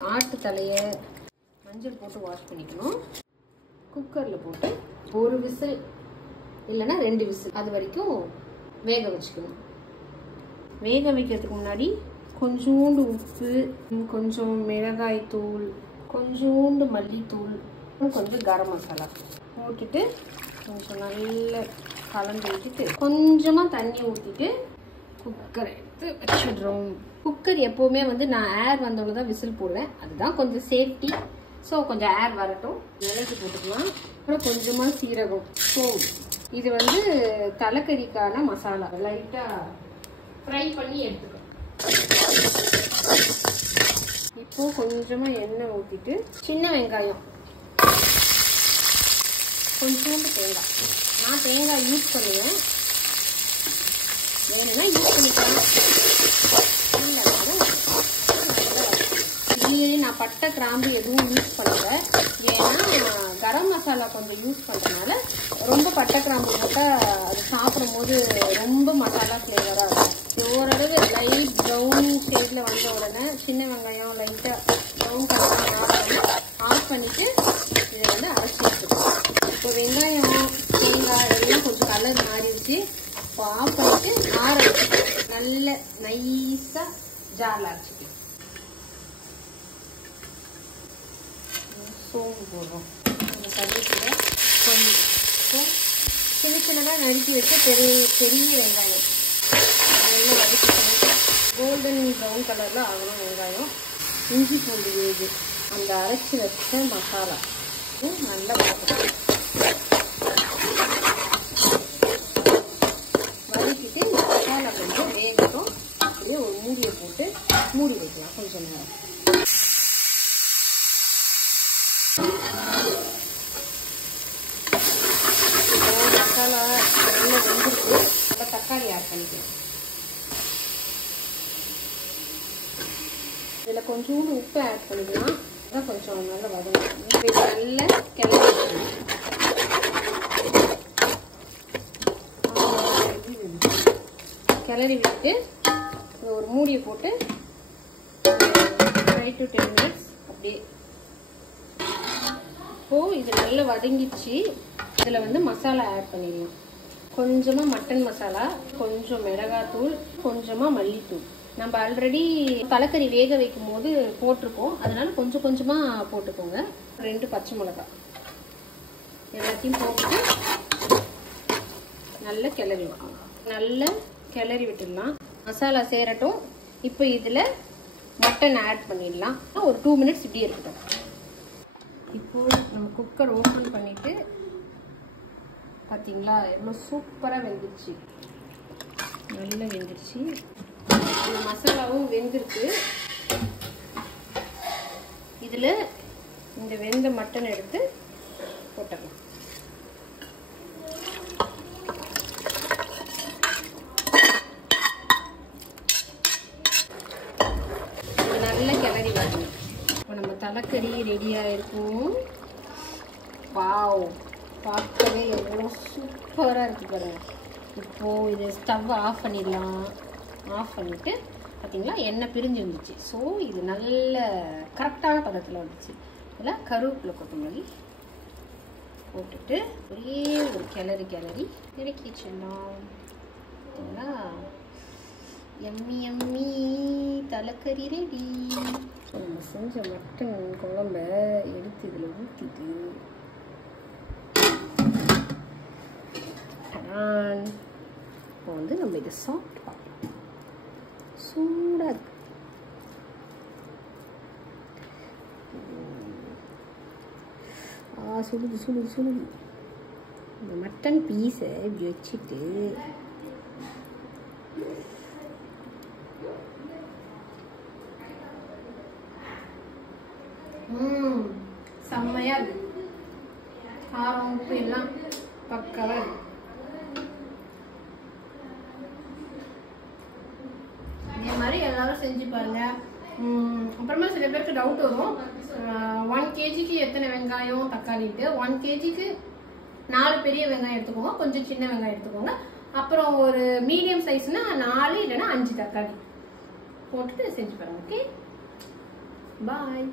ஆட்டு தலையை மஞ்சள் போட்டு வாஷ் பண்ணிக்கணும். குக்கரில் போட்டு ஒரு விசில் இல்லைன்னா 2 விசில் அது வரைக்கும் வேக வச்சுக்கணும். வேக வைக்கிறதுக்கு முன்னாடி கொஞ்சோண்டு உப்பு, கொஞ்சம் மிளகாய் தூள், கொஞ்சோண்டு மல்லித்தூள், கொஞ்சம் கரம் மசாலா போட்டுட்டு கொஞ்சம் நல்லா கலந்து விட்டுட்டு கொஞ்சமாக தண்ணி ஊற்றிட்டு குக்கரை எடுத்து வச்சிடுறோம். குக்கர் எப்போவுமே வந்து நான் ஏர் வந்தோன்னு தான் விசில் போடுவேன். அதுதான் கொஞ்சம் சேஃப்டி. ஸோ கொஞ்சம் ஏர் வரட்டும். மிளகு போட்டுக்கலாம். அப்புறம் கொஞ்சமாக சீரகம். ஸோ இது வந்து தலைக்கறிக்கான மசாலா. லைட்டாக ஃப்ரை பண்ணி எடுத்துக்கணும். இப்போ கொஞ்சமாக எண்ணெய் ஊற்றிட்டு சின்ன வெங்காயம், கொஞ்சோண்டு தேங்காய். நான் தேங்காய் யூஸ் பண்ணுவேன், வேணும்னா யூஸ் பண்ணிக்கலாம். இதுலேயே நான் பட்டை கிராம்பு எதுவும் யூஸ் பண்ணல. ஏன்னா கரம் மசாலா கொஞ்சம் யூஸ் பண்ணுறதுனால ரொம்ப பட்டை கிராம்பு போட்டால் அது சாப்பிடும் போது ரொம்ப மசாலா ஃப்ளேவராக இருக்கும். ஓரளவு லைட் ப்ரௌன் ஷேடில் வந்த உடனே சின்ன வெங்காயம் லைட்டாக ப்ரௌன் கலர் ஆஃப் பண்ணிவிட்டு இதை வந்து அரைச்சி வச்சுக்கணும். இப்போ வெங்காயம் தேங்காய் எல்லாம் கொஞ்சம் கலர் மாறிடுச்சு. இப்போ ஆஃப் பண்ணிவிட்டு ஆற வச்சு நல்ல நைஸாக ஜாரில் அரைச்சிக்கலாம். சோம்பு போடுறோம். அந்த கருவேப்பிலை கொஞ்சம் சின்ன சின்னதாக நறுக்கி வச்ச பெரிய வெங்காயம் அதெல்லாம் வதக்கிக்கணும். கோல்டன் ப்ரௌன் கலரில் ஆகணும் வெங்காயம். இஞ்சி பூண்டு வேகு, அந்த அரைச்சி வச்ச மசாலா நல்லா வதக்கணும். வதக்கிட்டு மசாலா கொஞ்சம் வேகட்டும். அப்படியே ஒரு மூடியை போட்டு மூடி வைக்கலாம் கொஞ்சம் நேரம். மசாலா நல்லா வெந்திருக்கு. இப்போ தக்காளி ஆட் பண்ணிக்கலாம். இதில் கொஞ்சோண்டு உப்பு ஆட் பண்ணிக்கலாம். அதான் கொஞ்சம் நல்லா வதங்கும். இப்போ நல்லா கிளறி விட்டு ஒரு மூடியை போட்டு 5 to 10 minutes அப்படியே. இப்போ இது நல்லா வதங்கிடுச்சு. இதில் வந்து மசாலா ஆட் பண்ணிடலாம். கொஞ்சமாக மட்டன் மசாலா, கொஞ்சம் மிளகாத்தூள், கொஞ்சமாக மல்லித்தூள். நம்ம ஆல்ரெடி தலைக்கறி வேக வைக்கும் போது போட்டிருக்கோம், அதனால கொஞ்சம் கொஞ்சமாக போட்டுக்கோங்க. 2 பச்சை மிளகாய் எல்லாத்தையும் போட்டு நல்லா கிளறி விடலாம். நல்லா கிளறி விட்டுடலாம். மசாலா சேரட்டும். இப்போ இதில் மட்டன் ஆட் பண்ணிடலாம். ஒரு 2 minutes இப்படியே இருக்கட்டும். இப்போ நம்ம குக்கர் ஓப்பன் பண்ணிட்டு பார்த்தீங்களா எவ்வளோ சூப்பராக வெந்துருச்சு. நல்லா வெந்துருச்சு. இந்த மசாலாவும் வெந்திருக்கு. இதில் இந்த வெந்த மட்டன் எடுத்து போட்டுக்கலாம். நல்லா கிளறி வரணும். இப்போ நம்ம தலைக்கறி ரெடியாக இருக்கும். வாவ், பார்க்கவே எவ்வளோ சூப்பராக இருக்குது பாருங்க. இப்போது இது ஸ்டவ் ஆஃப் பண்ணிடலாம். ஆஃப் பண்ணிவிட்டு பார்த்தீங்களா எண்ணெய் பிரிஞ்சு வந்துச்சு. ஸோ இது நல்ல கரெக்டான பதத்தில் வந்துச்சு. இதில் கருவேப்பிலை கொத்தமல்லி போட்டுட்டு ஒரே ஒரு கிளறி இறக்கி வச்சிடலாம். பார்த்தீங்களா எம்மி எம்மி தலைக்கறி ரெடி. நம்ம செஞ்ச மட்டன் குழம்ப எடுத்து இதில் ஊற்றிட்டு இப்போ வந்து நம்ம இதை சாப்பிட்டு பார்க்கலாம். சூடாக இருக்கு. சுடுது. இந்த மட்டன் பீஸை இப்படி வச்சுட்டு செம்மையா இருக்கு. காரம் உப்பு எல்லாம் பக்காவா இருக்கு. இதே மாதிரி எல்லாரும் செஞ்சு பாருங்க. அப்புறமா சில பேருக்கு டவுட் வரும், 1 kgக்கு எத்தனை வெங்காயம் தக்காளிட்டு. 1 kgக்கு 4 பெரிய வெங்காயம் எடுத்துக்கோங்க, கொஞ்சம் சின்ன வெங்காயம் எடுத்துக்கோங்க. அப்புறம் ஒரு மீடியம் சைஸ்னா 4 இல்லைன்னா 5 தக்காளி போட்டுட்டு செஞ்சு பாருங்க. ஓகே. பாய்.